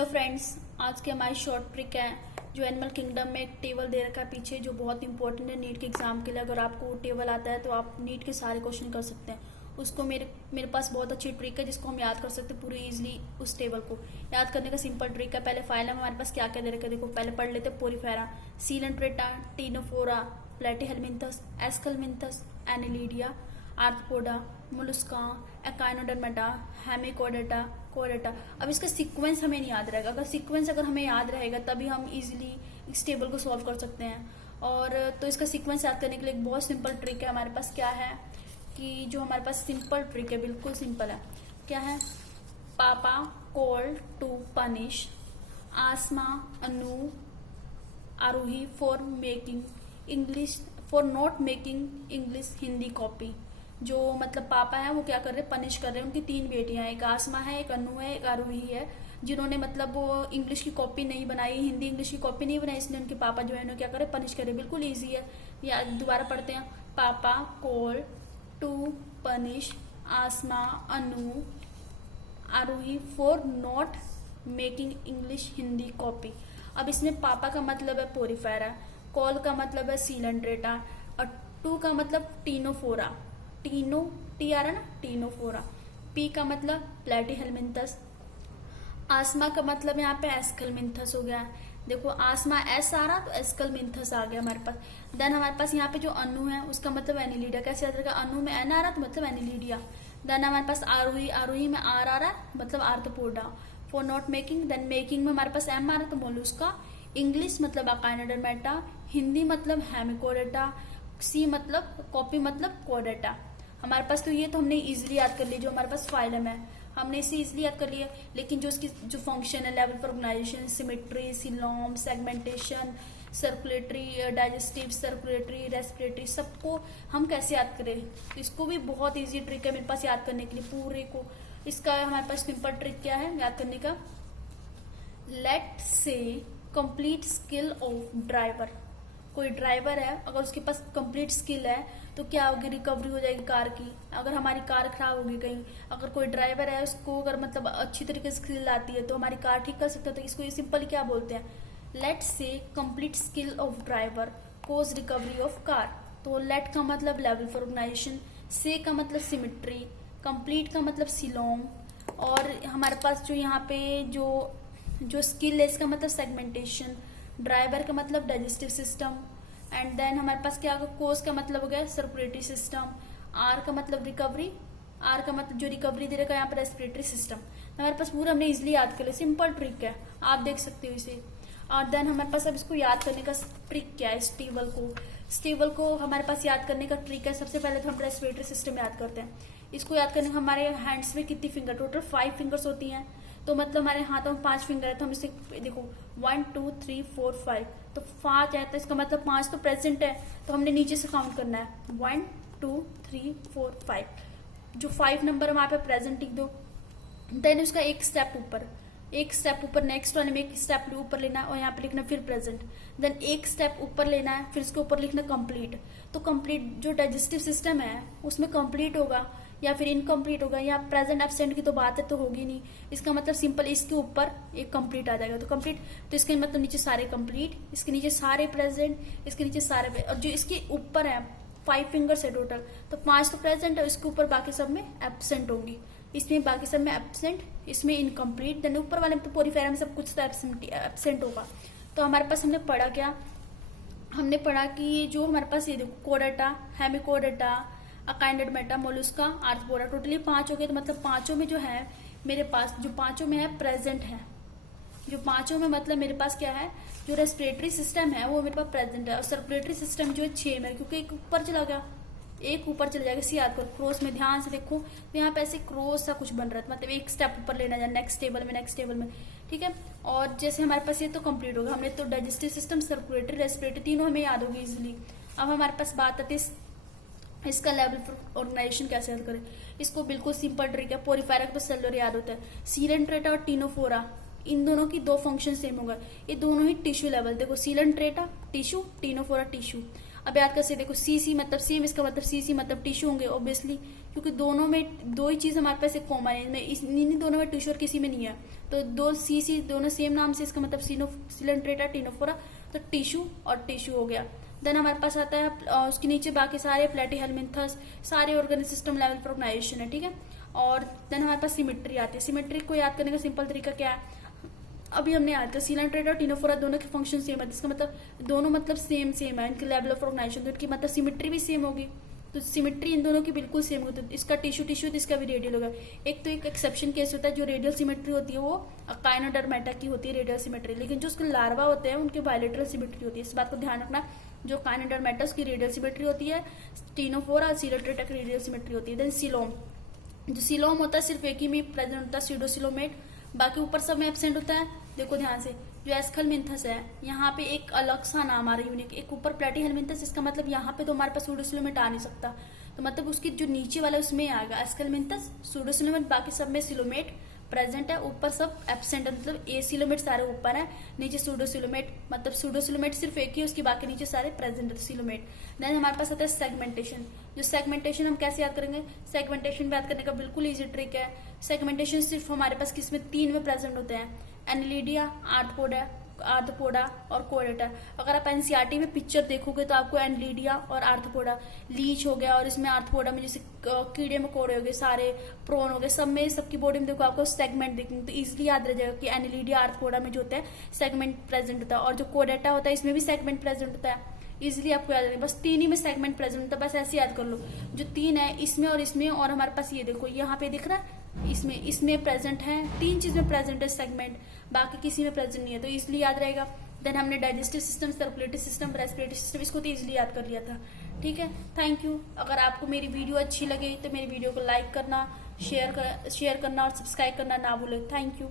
Hello friends, आज की हमारी शॉर्ट ट्रिक है जो एनिमल किंगडम में एक टेबल दे रखा है पीछे, जो बहुत इंपॉर्टेंट है नीट के एग्जाम के लिए। अगर आपको वो टेबल आता है तो आप नीट के सारे क्वेश्चन कर सकते हैं। उसको मेरे पास बहुत अच्छी ट्रिक है जिसको हम याद कर सकते हैं पूरी इजीली। उस टेबल को याद करने का सिंपल ट्रिक है। पहले फाइल में हमारे पास क्या क्या दे रखा है देखो, पहले पढ़ लेते हैं। Porifera, Coelenterata, Ctenophora, Platyhelminthes, Aschelminthes, Annelida, Arthropoda, Mollusca, Echinodermata, Hemichordata, कोडेटा। अब इसका सीक्वेंस हमें नहीं याद रहेगा। अगर हमें याद रहेगा तभी हम इजीली इस टेबल को सॉल्व कर सकते हैं। और तो इसका सीक्वेंस याद करने के लिए एक बहुत सिंपल ट्रिक है हमारे पास। क्या है कि जो हमारे पास सिंपल ट्रिक है, बिल्कुल सिंपल है। क्या है? Papa called to punish Asma Anu Arohi for not making English Hindi copy. जो मतलब पापा है वो क्या कर रहे हैं, पनिश कर रहे हैं उनकी 3 बेटियां हैं, एक आसमा है, एक अनु है, एक आरोही है, जिन्होंने मतलब वो इंग्लिश की कॉपी नहीं बनाई, हिंदी इंग्लिश की कॉपी नहीं बनाई, इसलिए उनके पापा जो है उन्हें क्या करे, पनिश करे। बिल्कुल ईजी है। या दोबारा पढ़ते हैं। Papa call to punish Asma Anu Arohi for not making English Hindi copy. अब इसमें पापा का मतलब है पोरीफेरा, कॉल का मतलब है सीलेंट्रेटा, और टू का मतलब टीनोफोरा, टी आ रहा ना, टीनोफोरा। पी का मतलब प्लेटीहेलमिंथस। आसमा का मतलब यहाँ पे एस्कलमिंथस हो गया। देखो आसमा एस आ रहा तो एस्कलमिंथस आ गया हमारे पास। देन हमारे पास यहाँ पे जो अनु है उसका मतलब एनिलीडिया। कैसे याद रखा? अनु में एन आ रहा तो मतलब एनिलीडिया। देन हमारे पास आरोही, आरोही में आर आ रहा है मतलब Arthropoda. For not making, then making में हमारे पास एम आ रहा तो मोलस्का। इंग्लिश मतलब अकाइनोडर्मेटा, हिंदी मतलब हेमिकोडेटा, सी मतलब कॉपी मतलब कोडेटा। हमारे पास तो ये तो हमने इजीली याद कर लिया, जो हमारे पास फाइलम है हमने इसे इजीली याद कर लिया। लेकिन जो इसकी जो फंक्शन है, level for organisation, symmetry, coelom, segmentation, circulatory, digestive, circulatory, respiratory, सबको हम कैसे याद करें? तो इसको भी बहुत इजी ट्रिक है मेरे पास याद करने के लिए पूरे को। इसका हमारे पास सिंपल ट्रिक क्या है याद करने का? लेट से कंप्लीट स्किल ऑफ ड्राइवर। कोई ड्राइवर है, अगर उसके पास कंप्लीट स्किल है तो क्या होगी, रिकवरी हो जाएगी कार की। अगर हमारी कार खराब होगी कहीं, अगर कोई ड्राइवर है उसको अगर मतलब अच्छी तरीके से स्किल आती है तो हमारी कार ठीक कर सकता है। तो इसको ये सिंपली क्या बोलते हैं? लेट से complete skill of driver cause recovery of car. तो लेट का मतलब लेवल फॉर ऑर्गेनाइजेशन, से का मतलब सिमेट्री, कंप्लीट का मतलब सिलोम, और हमारे पास जो यहाँ पे जो स्किल है इसका मतलब सेगमेंटेशन, ड्राइवर का मतलब डाइजेस्टिव सिस्टम, एंड देन हमारे पास क्या होगा, कोस का मतलब हो गया सर्कुलेटरी सिस्टम, आर का मतलब रिकवरी, आर का मतलब जो रिकवरी दे रखा है यहाँ पर रेस्पिरेटरी सिस्टम। तो हमारे पास पूरा हमने इजीली याद कर लिया। सिंपल ट्रिक है, आप देख सकते हो इसे। और देन हमारे पास अब इसको याद करने का ट्रिक क्या है? इस टेबल को हमारे पास याद करने का ट्रिक है। सबसे पहले तो हम रेस्पिरेटरी सिस्टम याद करते हैं। इसको याद करने का हमारे हैंड्स में कितनी फिंगर, टोटल 5 फिंगर्स होती हैं। तो मतलब हमारे हाथों में 5 फिंगर है, तो हम इसे देखो 1 2 3 4 5, तो 5 है तो इसका मतलब 5 तो प्रेजेंट है, तो हमने नीचे से काउंट करना है 1 2 3 4 5। जो 5 नंबर वहां पे प्रेजेंट लिख दो। देन उसका एक स्टेप ऊपर नेक्स्ट वाले में एक स्टेप ऊपर लेना है और यहाँ पे लिखना फिर प्रेजेंट। देन एक स्टेप ऊपर लेना है, फिर उसके ऊपर लिखना कंप्लीट। तो कंप्लीट जो डाइजेस्टिव सिस्टम है उसमें कंप्लीट होगा या फिर इनकम्प्लीट होगा। या प्रेजेंट एब्सेंट की तो बात है तो होगी नहीं। इसका मतलब सिंपल इसके ऊपर एक कंप्लीट आ जाएगा। तो कंप्लीट, तो इसके मतलब नीचे सारे कंप्लीट, इसके नीचे सारे प्रेजेंट, इसके नीचे सारे, और जो इसके ऊपर है 5 फिंगर्स है टोटल, तो 5 तो प्रेजेंट है, इसके ऊपर बाकी सब में एब्सेंट होंगी। इसमें बाकी सब में एब्सेंट, इसमें इनकम्प्लीट, देन ऊपर वाले में तो पोरीफेरा में सब कुछ तो एब्सेंट होगा। तो हमारे पास हमने पढ़ा क्या? हमने पढ़ा कि जो हमारे पास ये देखो कोडेटा, Hemichordata, Echinodermata, Mollusca, Arthropoda, totally 5 हो गए। तो मतलब पांचों में जो है मेरे पास, जो पांचों में है प्रेजेंट है। जो पांचों में मतलब मेरे पास क्या है, जो रेस्पिरेटरी सिस्टम है वो मेरे पास प्रेजेंट है, और सर्कुलेटरी सिस्टम जो है 6 में, क्योंकि एक ऊपर चला गया, एक ऊपर चला जाएगा। इसे याद करो, क्रॉस में ध्यान से देखो तो यहाँ पे ऐसे क्रॉस सा कुछ बन रहा है, मतलब एक स्टेप ऊपर लेना जाए नेक्स्ट टेबल में, ठीक है। और जैसे हमारे पास ये तो कंप्लीट होगा, हमने तो डाइजेस्टिव सिस्टम, सर्कुलेटरी, रेस्पिरेटरी तीनों हमें याद होगी इजिली। अब हमारे पास बात आती है इसका लेवल फॉर ऑर्गेनाइजेशन कैसे याद करें। इसको बिल्कुल सिंपल ट्रिक है। पोरीफेरा का तो सेलुलर याद होता है। सीलेंट्रेटा और टीनोफोरा, इन दोनों की 2 फंक्शन सेम होगा। ये दोनों ही टिश्यू लेवल, देखो सीलेंट्रेटा टिश्यू, टीनोफोरा टिश्यू। अब याद कैसे, देखो सी मतलब सेम, इसका मतलब सी मतलब टिश्यू होंगे ऑब्वियसली, क्योंकि दोनों में दो ही चीज हमारे पास एक कॉमन है, इसमें इन्हीं दोनों में टिश्यू और किसी में नहीं है। तो दो सी दोनों सेम नाम से, इसका मतलब सिलेंट्रेटा टिनोफोरा, तो टिश्यू और टिश्यू हो गया। देन हमारे पास आता है उसके नीचे बाकी सारे प्लेटीहेलमिन्थस, सारे ऑर्गेन सिस्टम लेवल पर ऑर्गेनाइजेशन है, ठीक है। और देन हमारे पास सिमेट्री आती है। सिमेट्री को याद करने का सिंपल तरीका क्या है, अभी हमने याद किया सिलेंट्रेटा और टिनोफोरा दोनों के फंक्शन सेम है, जिसका मतलब दोनों मतलब सेम है, इनके लेवल ऑफ ऑर्गेनाइजेशन, तो इनकी मतलब सिमेट्री भी सेम होगी। तो सिमेट्री इन दोनों की बिल्कुल सेम होती है। तो इसका टिश्यू तो इसका भी रेडियल होगा। एक तो एक एक्सेप्शन केस होता है, जो रेडियल सिमेट्री होती है वो काइनोडर्मेटा की होती है रेडियल सिमेट्री, लेकिन जो उसके लार्वा होते हैं उनके बायलेटरल सिमेट्री होती है। इस बात को ध्यान रखना, जो काइनोडर्मेटा की रेडियल सिमेट्री होती है, टिनोफोरा और सिलेंट्रेटा की रेडियल सिमेट्री होती है। देन सिलोम, जो सिलोम होता है सिर्फ एक ही में प्रेजेंट होता है, स्यूडोसिलोमेट, बाकी ऊपर सब में एब्सेंट होता है। देखो ध्यान से, जो एस्केलमिन्थस है यहाँ पे एक अलग सा नाम आ रहा है यूनिक, एक ऊपर प्लेटीहेलमिन्थस, इसका मतलब यहाँ पे तो हमारे पास स्यूडोसिलोमेट आ नहीं सकता, तो मतलब उसकी जो नीचे वाला उसमें आएगा एस्केलमिन्थस, स्यूडोसिलोमेट, बाकी सब में सिलोमेट प्रेजेंट है, ऊपर सब एब्सेंट है, मतलब ए सिलोमेट सारे ऊपर है, नीचे स्यूडोसिलोमेट, मतलब स्यूडोसिलोमेट सिर्फ एक ही, उसकी बाकी नीचे सारे प्रेजेंट है सिलोमेट। देन हमारे पास आता है सेगमेंटेशन। जो सेगमेंटेशन हम कैसे याद करेंगे, सेगमेंटेशन याद करने का बिल्कुल इजी ट्रिक है। सेगमेंटेशन सिर्फ हमारे पास किसमें, तीन में प्रेजेंट होते हैं, एनिलिडिया, आर्थ्रोपोडा और कोडेटा। अगर आप एनसीईआरटी में पिक्चर देखोगे तो आपको एनिलिडिया और आर्थ्रोपोडा, लीच हो गया, और इसमें आर्थ्रोपोडा में जैसे कीड़े मकोड़े हो गए, सारे प्रोन हो गए, सब में सबकी बॉडी में देखो आपको सेगमेंट दिखेंगे, तो इजिली याद रह जाएगा कि एनिलिडिया आर्थ्रोपोडा में जो होता है सेगमेंट प्रेजेंट होता है, और जो कोडेटा होता है इसमें भी सेगमेंट प्रेजेंट होता है। इजिली आपको याद रहेगा, बस तीन ही में सेगमेंट प्रेजेंट होता है, बस ऐसे याद कर लो, जो तीन है इसमें और इसमें, और हमारे पास ये देखो यहाँ पे दिख रहा है, इसमें प्रेजेंट है, तीन चीज में प्रेजेंट है सेगमेंट, बाकी किसी में प्रेजेंट नहीं है, तो इसलिए याद रहेगा। देन हमने digestive system, circulatory system, respiratory system, इसको तो इजिली याद कर लिया था, ठीक है। Thank you. अगर आपको मेरी वीडियो अच्छी लगे तो मेरी वीडियो को लाइक करना, शेयर करना और सब्सक्राइब करना ना भूलें। Thank you.